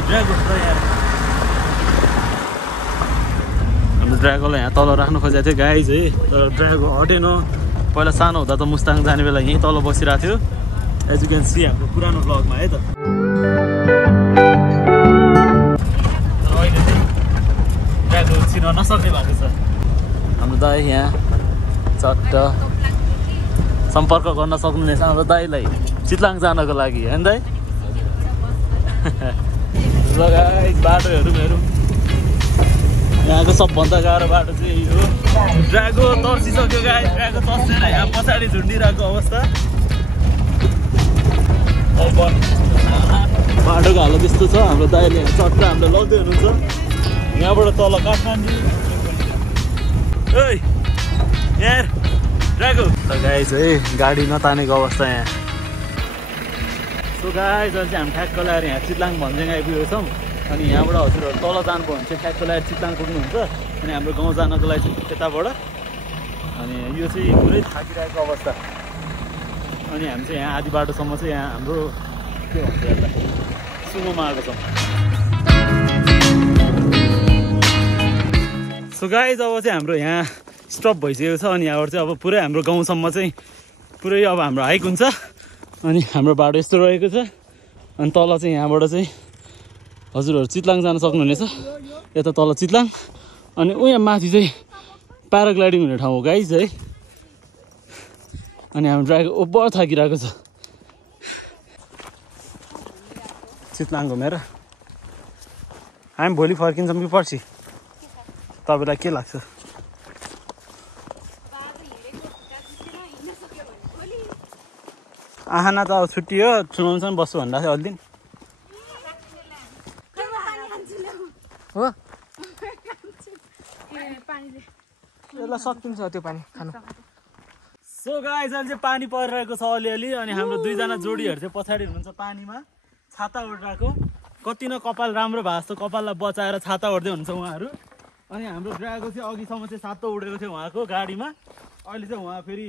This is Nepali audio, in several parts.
ड्रागो यार हाम्रो ड्रागोलाई यहाँ तल राख्नु खोजेको थियो गाइज है तर ड्रागो हटेन पहिला सानो हुँदा त मुस्ताङ जाने बेला यहीँ तल बसिरहेको थियो एज यु क्यान सी हाम्रो पुरानो ब्लगमा है त अहिले चाहिँ ड्रागो छिर्न नसक्ने भएको छ हाम्रो दाइ यहाँ चट्ट सम्पर्क गर्न सक्नुहुनेछ हाम्रो दाइलाई चितलाङ जानको लागि होइन दाइ ल गाइस बाटोहरू हेरौँ यहाँको सबभन्दा गाह्रो बाटो चाहिँ यही हो ड्रागो तर्सिसक्यो गाइस ड्रागो तर्सेर यहाँ पछाडि झुन्डिरहेको अवस्था बाटोको हालत यस्तो छ हाम्रो दाइले यहाँ चट्ट हामीलाई लग्दै हुनुहुन्छ यहाँबाट तल काठमाडौँ यार ड्रागो त गाइस है गाडी नतानेको अवस्था यहाँ सो गाइस अहिले चाहिँ हामी ठ्याक्क लगाएर यहाँ चितलाङ भन्ज्याङ आइपुगेको छौँ अनि यहाँबाट हजुरहरू तल जानुभयो भने चाहिँ ठ्याक्क लगाएर चितलाङ पुग्नुहुन्छ अनि हाम्रो गाउँ जानको लागि चाहिँ त्यताबाट अनि यो चाहिँ पुरै थाकिरहेको अवस्था अनि हामी चाहिँ यहाँ आधी बाटोसम्म चाहिँ यहाँ हाम्रो के भन्छ यसलाई सुमोमा आएको छौँ सो गाइस अब चाहिँ हाम्रो यहाँ स्टप भइसकेको छ अनि यहाँबाट चाहिँ अब पुरै हाम्रो गाउँसम्म चाहिँ पुरै अब हाम्रो हाइक हुन्छ अनि हाम्रो बाटो यस्तो रहेको छ अनि तल चाहिँ यहाँबाट चाहिँ हजुरहरू चितलाङ जान सक्नुहुनेछ यता तल चितलाङ अनि यहाँ माथि चाहिँ प्याराग्लाइडिङ हुने ठाउँ हो गाइस है अनि हाम्रो ड्राइभर ओभर थाकिरहेको छ चितलाङ घुमेर हामी भोलि फर्किन्छौँ कि पर्सि तपाईँलाई के लाग्छ आहाना त अब छुट्टी हो सुनाउँछ बस्छु भन्दा थियो अलि दिन हो यसलाई सकिन्छ त्यो पानी खानु सो गाइस अहिले चाहिँ पानी परिरहेको छ अलिअलि अनि हाम्रो दुईजना जोडीहरू चाहिँ पछाडि हुनुहुन्छ पानीमा छाता ओढिरहेको कति न कपाल राम्रो भएको जस्तो कपाललाई बचाएर छाता ओढ्दै हुन्छ उहाँहरू अनि हाम्रो ड्रागो चाहिँ अघिसम्म चाहिँ छातो उडेको थियो उहाँको गाडीमा अहिले चाहिँ उहाँ फेरि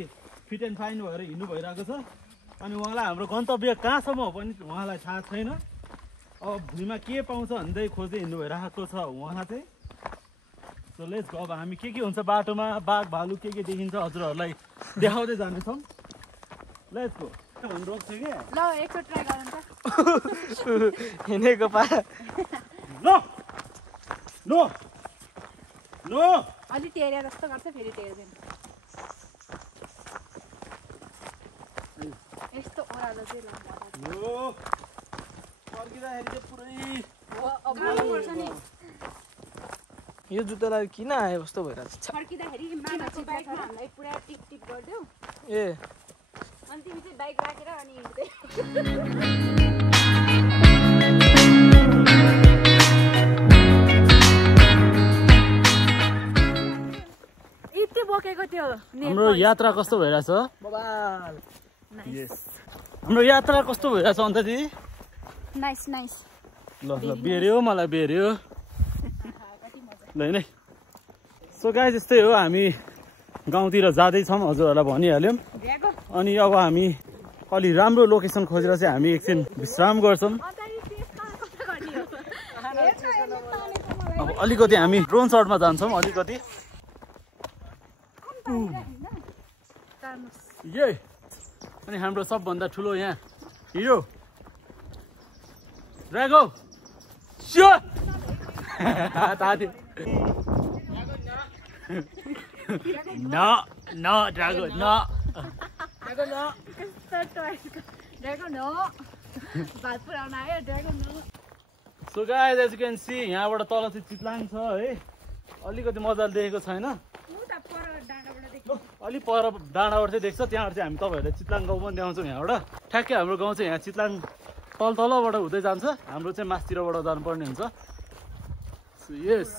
फिट एन्ड फाइन भएर हिँड्नु भइरहेको छ अनि उहाँलाई हाम्रो गन्तव्य कहाँसम्म हो पनि उहाँलाई थाहा छैन अब भुइँमा के पाउँछ भन्दै खोज्दै हिँड्नु भइरहेको छ उहाँ चाहिँ सो लेट्स गो अब हामी के हुन्छ बाटोमा बाघ भालु के देखिन्छ हजुरहरूलाई देखाउँदै जानेछौँ लेट्स गो भन्नु रोक्छ कि ल एकचोटि ट्राई गरौँ त हिँडेको पा नो नो नो अलि टेर्या जस्तो गर्छ फेरि टेर्दैन यस्तो ओह्रालो चाहिँ लाग्छ यो फर्किँदाखेरि चाहिँ पुरै गाह्रो पर्छ नि यो जुत्तालाई किन आयो कस्तो भइरहेको छ फर्किँदाखेरि माथि बाइकमा हामीलाई पुरा टिप टिप गरिदेऊ ए अनि तिमी चाहिँ बाइक राखेर अनि हिँड्दै यति बोकेको थियो हाम्रो यात्रा कस्तो भइरहेछ बबाल हाम्रो यात्रा कस्तो भइरहेछ अन्त दिदी नाइस नाइस ल ल बेर्यो मलाई बेर्यो ल नै सो गाइस यस्तै हो हामी गाउँतिर जाँदैछौँ हजुरहरूलाई भनिहाल्यौँ अनि अब हामी अलि राम्रो लोकेसन खोजेर चाहिँ हामी एकछिन विश्राम गर्छौँ अब अलिकति हामी ड्रोन सर्टमा जान्छौँ अलिकति यही अनि हाम्रो सबभन्दा ठुलो यहाँ हिरो ड्रागो न न ड्रागो न so guys as you can see यहाँबाट तल चाहिँ चितलाङ छ है अलिकति मजाले देखेको छैन अलिक पर डाँडाबाट चाहिँ देख्छ त्यहाँबाट चाहिँ हामी तपाईँहरूलाई चितलाङ गाउँ पनि देखाउँछौँ यहाँबाट ठ्याक्कै हाम्रो गाउँ चाहिँ यहाँ चितलाङ तलबाट हुँदै जान्छ हाम्रो चाहिँ मास्तिरबाट जानुपर्ने हुन्छ यस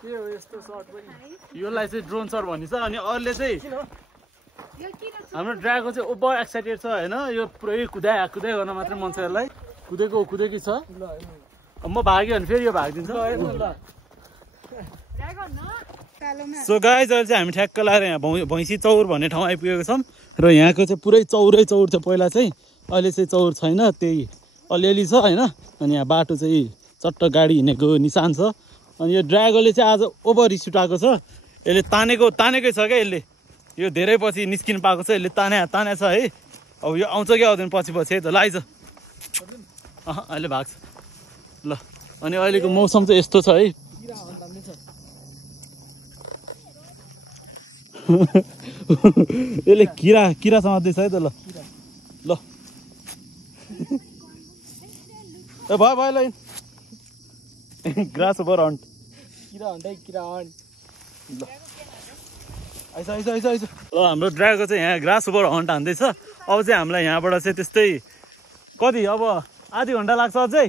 के हो यस्तो सर्ट पनि योलाई चाहिँ ड्रोन सर्ट भनिन्छ अनि अरूले चाहिँ हाम्रो ड्रागो चाहिँ ओभर एक्साइटेड छ होइन यो पुरै कुदाइ गर्न मात्रै मन छ यसलाई कुदेकी छ म भाग्यो भने फेरि यो भागिदिन्छ सो गाइस अहिले चाहिँ हामी ठ्याक्क लगाएर यहाँ भैँसी चौर भन्ने ठाउँ आइपुगेको छौँ र यहाँको चाहिँ पुरै चौरै चौर थियो पहिला चाहिँ अहिले चाहिँ चौर छैन त्यही अलिअलि छ होइन। अनि यहाँ बाटो चाहिँ चट्ट गाडी हिँडेको निशान छ। अनि यो ड्रागनले चाहिँ आज ओभर रिस उठाएको छ। यसले तानेकै छ क्या यसले। यो धेरै पछि निस्किनु पाएको छ, यसले ताने छ है। अब यो आउँछ कि आउँदैन पछि है त। ल आइज अहिले भाग्छ ल। अनि अहिलेको मौसम चाहिँ यस्तो छ है। यसले किरा समात्दैछ है त। ल ल ए भयो ल ग्रास ओभर हन्ट ल आइस ल। हाम्रो ड्रागन चाहिँ यहाँ ग्रास ओभर हन्ट हान्दैछ। अब चाहिँ हामीलाई यहाँबाट चाहिँ त्यस्तै कति अब आधी घन्टा लाग्छ अझै।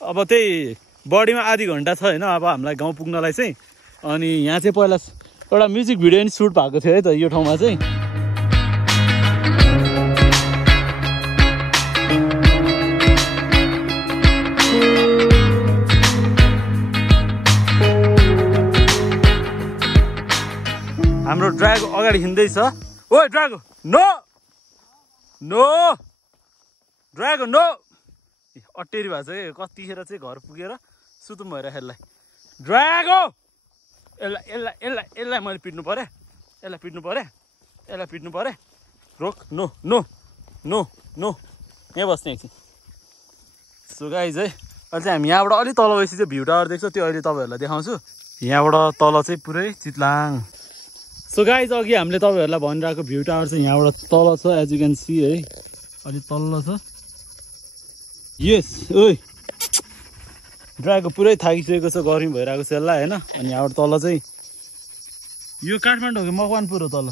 अब त्यही बडीमा आधी घन्टा छ होइन अब हामीलाई गाउँ पुग्नलाई चाहिँ। अनि यहाँ चाहिँ पहिला एउटा म्युजिक भिडियो पनि सुट भएको थियो है त यो ठाउँमा चाहिँ। हाम्रो ड्रागन अगाडि हिँड्दैछ। Oh dragon no no dragon no. अटेरी भएको छ कि कतिखेर चाहिँ घर पुगेर सुतुम भएर यसलाई ड्रागन यसलाई मैले पिट्नु पऱ्यो। यसलाई पिट्नु पऱ्यो। रोक नो नो नो नो यहाँ बस्ने एकछिन। सो गाइज है अहिले चाहिँ हामी यहाँबाट अलिक तल गएपछि चाहिँ भ्यू टावर देख्छ, त्यो अहिले तपाईँहरूलाई देखाउँछु। यहाँबाट तल चाहिँ पुरै चितलाङ। सो गाइज अघि हामीले तपाईँहरूलाई भनिरहेको भ्यू टावर चाहिँ यहाँबाट तल छ, एज यु क्यान सी है। अलिक तल्लो छ। यस ओइ ड्रागन पुरै थाकिसकेको छ, गर्मी भइरहेको छ यसलाई होइन। अनि यहाँबाट तल चाहिँ यो काठमाडौँ हो कि मकवानपुर हो तल?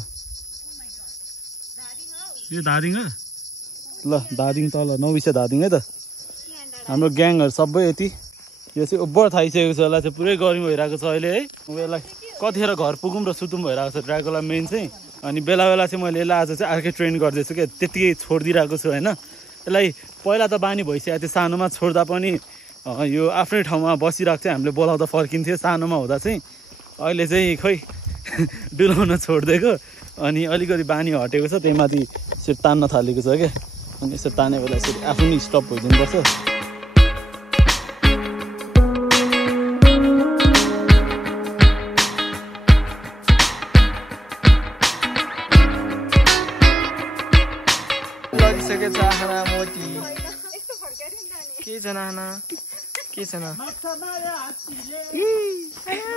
यो धादिङ हो ल। धादिङ तल नौबिसे धादिङ है त। हाम्रो ग्याङहरू सबै यति। यो चाहिँ ओभर थाकिसकेको छ, यसलाई चाहिँ पुरै गर्मी भइरहेको छ अहिले है। अब यसलाई कतिखेर घर पुगौँ र सुतौँ भइरहेको छ ड्रागनलाई मेन चाहिँ। अनि बेला चाहिँ मैले यसलाई आज चाहिँ अर्कै ट्रेन गर्दैछु क्या, त्यतिकै छोडिदिइरहेको छु होइन। यसलाई पहिला त बानी भइसकेको थियो, सानोमा छोड्दा पनि यो आफ्नै ठाउँमा बसिरहेको चाहिँ हामीले बोलाउँदा फर्किन्थ्यो सानोमा हुँदा चाहिँ। अहिले चाहिँ खोइ डुलाउन छोडिदिएको अनि अलिकति बानी हटेको छ, त्यही माथि यसरी तान्न थालेको छ क्या। अनि यसरी ताने बेला यसरी आफू नै स्टप भइदिनुपर्छ।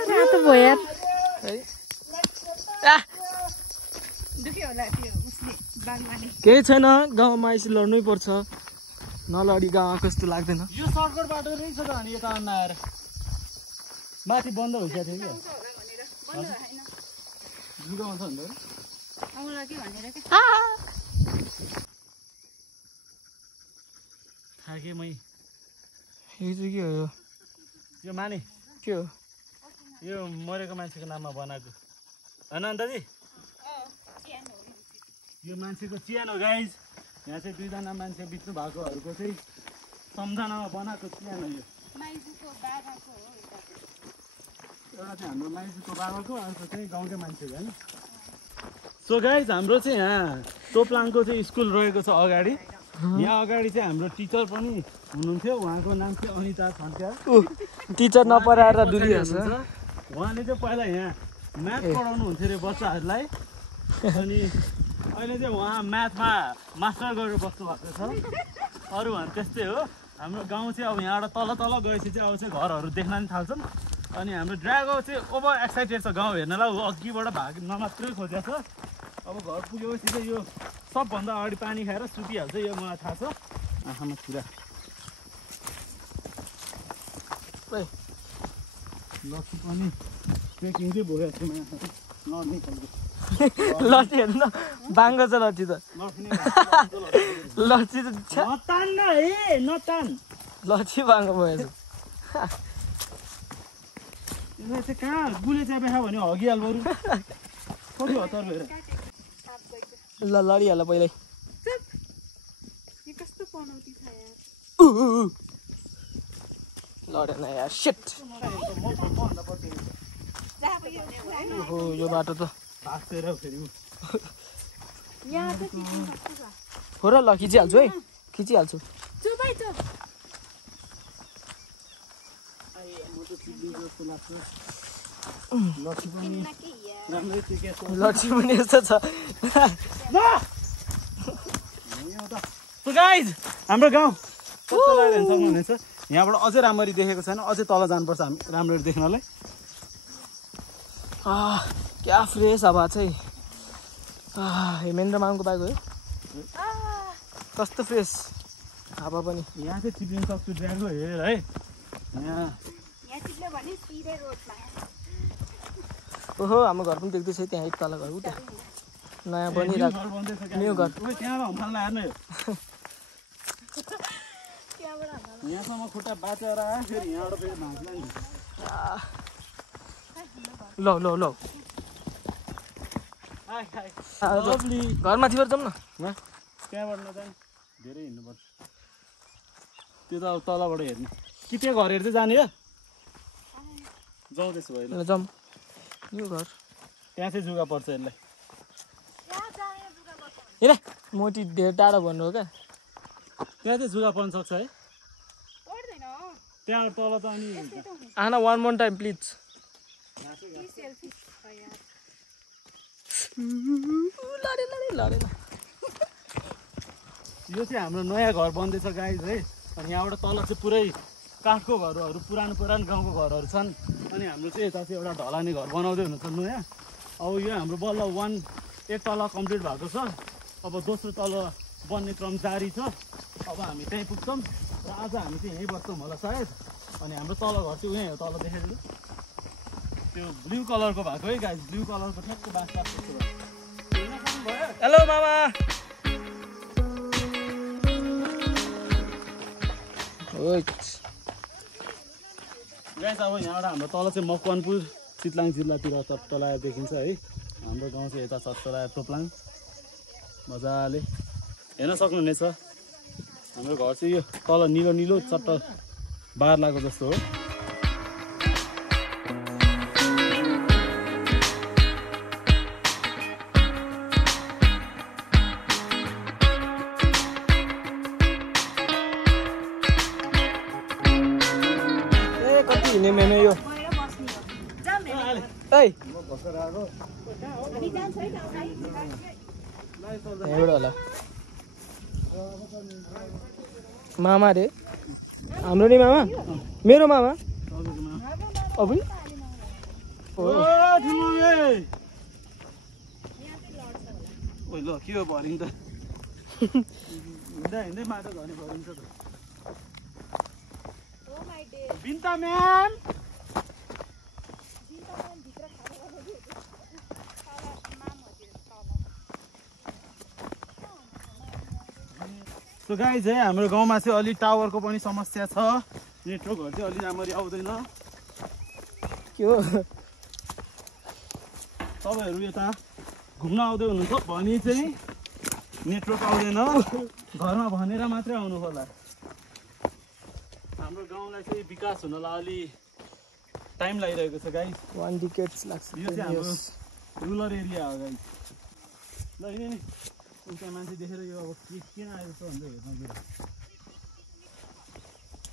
रातो भयो यार। केही छैन, गाउँमा यसरी लड्नै पर्छ, नलडी गाउँमा कस्तो लाग्दैन। यो सर्टकट बाटो नै छ त। अनि यता आएर माथि बन्द भइसकेको थियो कि लुगामा छ भन्दा थाके मै। यो चाहिँ के हो? यो माने के हो? यो मरेको मान्छेको नाममा बनाएको होइन अन्दाजी? यो मान्छेको चियान हो गाइज। यहाँ चाहिँ दुईजना मान्छे बित्नु भएकोहरूको चाहिँ सम्झनामा बनाएको चियान हो यो। एउटा चाहिँ हाम्रो माइजूको बाबाको, अर्को चाहिँ गाउँकै मान्छेको होइन। सो गाइज हाम्रो चाहिँ यहाँ तोप्लाङको चाहिँ स्कुल रहेको छ अगाडि। यहाँ अगाडि चाहिँ हाम्रो टिचर पनि हुनुहुन्थ्यो, उहाँको नाम चाहिँ अनिता छन्क्या। टिचर नपढाएर डुलिहाल्छ। उहाँले चाहिँ पहिला यहाँ म्याथ पढाउनुहुन्थ्यो अरे बच्चाहरूलाई। अनि अहिले चाहिँ उहाँ म्याथमा मास्टर गरेर बस्नु भएको छ। अरूहरू त्यस्तै हो। हाम्रो गाउँ चाहिँ अब यहाँबाट तल गएपछि चाहिँ अब चाहिँ घरहरू देख्न नि थाल्छन्। अनि हाम्रो ड्रागन चाहिँ ओभर एक्साइटेड छ गाउँ हेर्नलाई। अघिबाट भाग नमात्रै खोजेको छ। अब घर पुगेपछि चाहिँ यो सबभन्दा अगाडि पानी खाएर सुतिहाल्छ, यो मलाई थाहा छ। आँखामा कुरा लट्ठी पनि ट्रेकिङ चाहिँ भइरहेको छु लड्ने खालको। लट्ठी हेर्नु न, बाङ्गो छ लट्ठी त। लट्ठी त नतान न है, नतान। लट्ठी बाङ्गो भएछ। यसलाई चाहिँ कहाँ गुले चापेखा भन्यो हगिहाल बरु कति हतार भएर। ल लडिहाल पहिल्यै। लडेन यार, शिट। ओहो यो बाटो त भाग्छ र फेरि यहाँ त टिप्नु सक्छ त हो र ल खिचिहाल्छु है खिचिहाल्छु चुप है चुप किन्न के यहाँ लट्ठी पनि यस्तो छ So guys, हाम्रो गाउँ कस्तो लागेर हेर्न सक्नुहुनेछ यहाँबाट अझै राम्ररी देखेको छैन अझै तल जानुपर्छ हामी राम्ररी देख्नलाई क्या फ्रेस हावा चाहिँ हेमेन्द्र मामको बाइक हो कस्तो फ्रेस हावा पनि यहाँ चाहिँ चिप्लिन सक्छु ड्राइभर हेर है यहाँ टिप्ल्यो भने सिधै रोडमा ओहो हाम्रो घर पनि देख्दैछ त्यहाँ एक तल घर उता नयाँ बनिरहेको न्यू घर त्यहाँबाट हुम्फाल्न हेर्नु यहाँसम्म खुट्टा बाँचेर आयो फेरि यहाँबाट फेरि भाँच्ला नि ल ल ल घरमाथिबाट जाउँ न त्यहाँबाट नजाने धेरै हिँड्नुपर्छ त्यो त अब तलबाट हेर्ने कि त्यो घर हेर्दै जाने हो जाउँ त्यसो भए ल जाउँ यो घर त्यहाँ चाहिँ जुगा पर्छ यसलाई हेर मोटी धेरै टाढा भन्नु हो क्या त्यहाँ चाहिँ जुगा पर्न सक्छ है त्यहाँ तल त अनि आना वान मोर टाइम प्लिज यो चाहिँ हाम्रो नयाँ घर बन्दैछ गाइज है अनि यहाँबाट तल चाहिँ पुरै काठको घरहरू पुरानो गाउँको घरहरू छन् अनि हाम्रो चाहिँ यता चाहिँ एउटा ढलाने घर बनाउँदै हुनुहुन्छ नयाँ अब यो हाम्रो बल्ल एक तल कम्प्लिट भएको छ अब दोस्रो तल बन्ने क्रम जारी छ अब हामी त्यहीँ पुग्छौँ र आज हामी चाहिँ यहीँ बस्छौँ होला सायद अनि हाम्रो तल घर चाहिँ उहीँ हो तल देखेको त्यो ब्लू कलरको भएको है गाइज ब्लू कलरको ठ्याक्क बाँस हेलो मामा गाइज अब यहाँबाट हाम्रो तल चाहिँ मकवानपुर चितलाङ जिल्लातिर चट्टलाएर देखिन्छ है हाम्रो गाउँ चाहिँ यता चट्टलाएर टोप्लाङ मजाले हेर्न सक्नुहुनेछ हाम्रो घर चाहिँ यो तल निलो निलो चट्ट बार लागेको जस्तो हो कति हिँड्ने मेमे यो यहाँबाट होला मामा रे हाम्रो नि मामा मेरो मामा अबुई ल के हो भरिङ त हिँड्दा हिँड्दै माटो झर्ने भरिन्छ त बिन्ता म्याम सो गाइज है हाम्रो गाउँमा चाहिँ अलि टावरको पनि समस्या छ नेटवर्कहरू चाहिँ अलि राम्ररी आउँदैन के हो तपाईँहरू यता घुम्न आउँदै हुनुहुन्छ भने चाहिँ नेटवर्क आउँदैन घरमा भनेर मात्रै आउनु होला हाम्रो गाउँलाई चाहिँ विकास हुनलाई अलि टाइम लागिरहेको छ गाइज 1 डिकेड्स लाग्छ यो चाहिँ हाम्रो रुरल एरिया हो गाइज ल यिनी नि उता मान्छे देखेर यो अब किन आएको छ भनेर हेर्न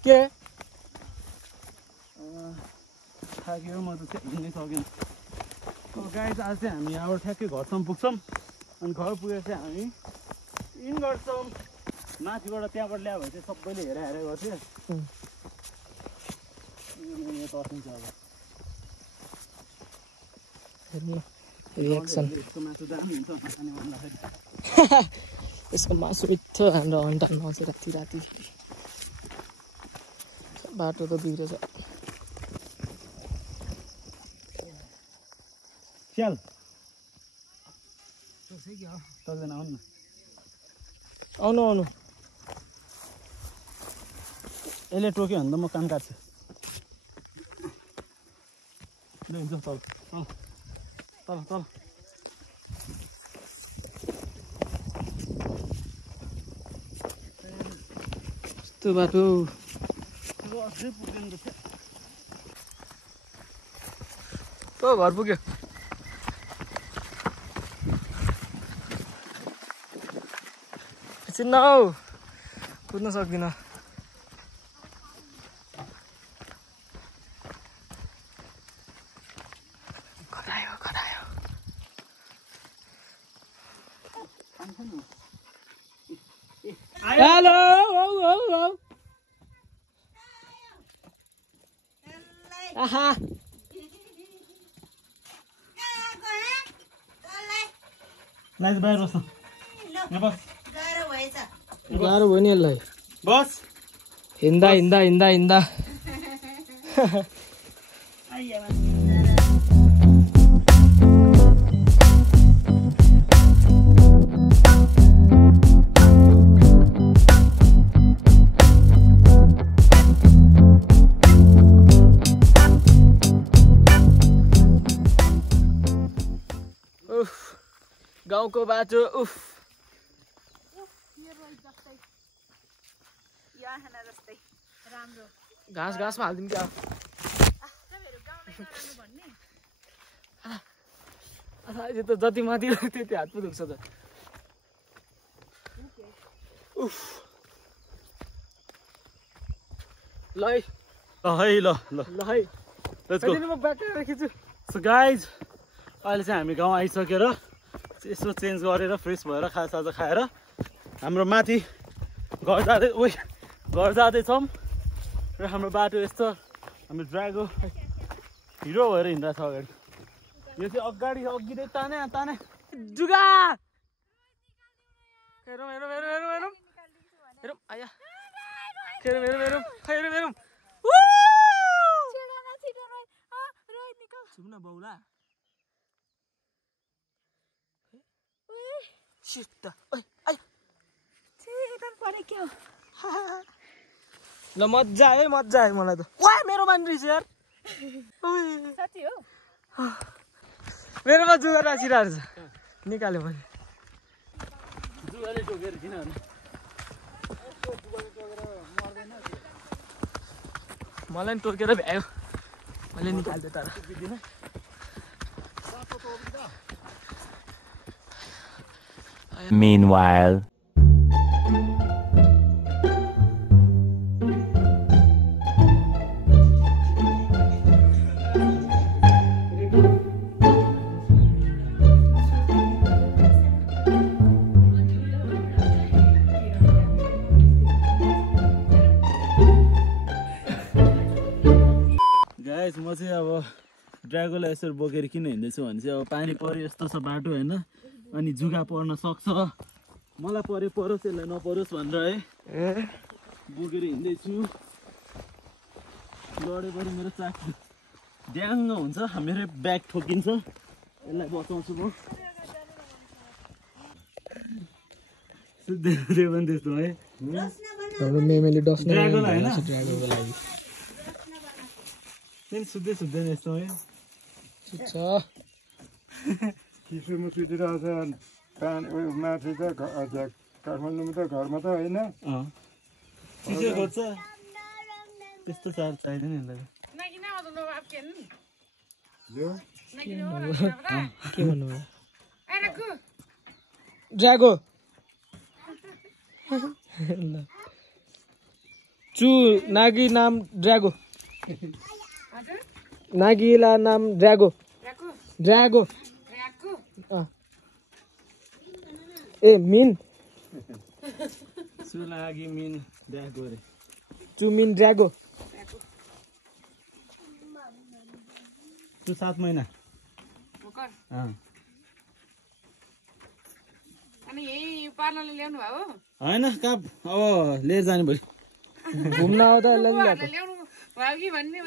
के थाक्यो म त हिँड्नै सकेन गाइज आज चाहिँ हामी यहाँबाट ठ्याक्कै घरसम्म पुग्छौँ अनि घर पुगेर चाहिँ हामी इन गर्छौँ माथिबाट त्यहाँबाट ल्यायो भने चाहिँ सबैले हेराइ गर्थ्यो तर्सिन्छ अब रिएक्सन यसको मासु दामी हुन्छ खाने भन्दाखेरि यसको मासु मिठो हाम्रो अन्डा नआउँछ राति राति बाटो त बिग्रेछ च्याल सक्दैन आउनु न आउनु आउनु यसले टोक्यो भने त म कान काट्छु ल हिँड्छ तल तल तल यस्तो बाटो अझै पुग्दैन रहेछ घर पुग्यो एकछिन हौ कुद्न सक्दिनँ हेलो आहा लाइज बाहिर बस्नु बस गाह्रो भयो नि यसलाई बस हिँड्दा हिँड्दा हिँड्दा हिँड्दा गाउँको बाटो उफ घाँस घाँसमा हालिदिउँ क्या अहिले त जति माथि त्यति हात पो दुख्छ त उफ ल है ल है लेट्स गो म ब्याक खिच्छु सो गाइज अहिले चाहिँ हामी गाउँ आइसकेर यसो चेन्ज गरेर फ्रेस भएर खाजासाजा खाएर हाम्रो माथि घर जाँदैछौँ र हाम्रो बाटो यस्तो हाम्रो ड्रागो हिरो भएर हिँड्दा छ अगाडि यो चाहिँ अघि नै ताने जुगा हेरौँ हेरौँ हेरौँ हेरौँ हेरौँ हेरौँ आया हेरौँ हेरौँ हेरौँ हेरौँ हेरौँ छुम न बौला सिट ल मजा आयो मलाई त वा मेरो मान्दैछ यार मेरोमा जुगा राखिरहेको छ निकाल्यो भने जुगाले टोकेर किनभने मलाई नि टोकेर भ्यायो मैले निकाल्दै तर Meanwhile. गाइस म चाहिँ अब ड्रागोलाई यसरी बोकेर किन हिँड्दैछु भने चाहिँ अब पानी पऱ्यो यस्तो छ बाटो होइन अनि जुगा पर्न सक्छ मलाई परोस् यसलाई नपरोस् भनेर है बोकेर हिँड्दैछु लडेपछि मेरो चाकु ड्याङ्ग हुन्छ मेरो ब्याग ठोकिन्छ यसलाई बचाउँछु म सुत्दै पनि त्यस्तो है मेमेले डस्न ड्रागन होइन ड्रागनको लागि सुत्दै सुत्दैन यस्तो है सुत्छ चिसोमा सुतिरहेको छ माथि त काठमाडौँमा त घरमा त होइन चिसो खोज्छ त्यस्तो साह्रो चाहिँदैन के भन्नु ड्रागो चु नागी नाम ड्रागो नागिला नाम ड्रागो ड्रागो ए मिन सुलागी मिन ड्रागो रे चु मिन ड्रागो तु 7 महिना अनि यही पार्नले ल्याउनु भयो होइन कहाँ अब लिएर जाने भोलि घुम्न आउँदा ल्याउनु भयो कि भन्ने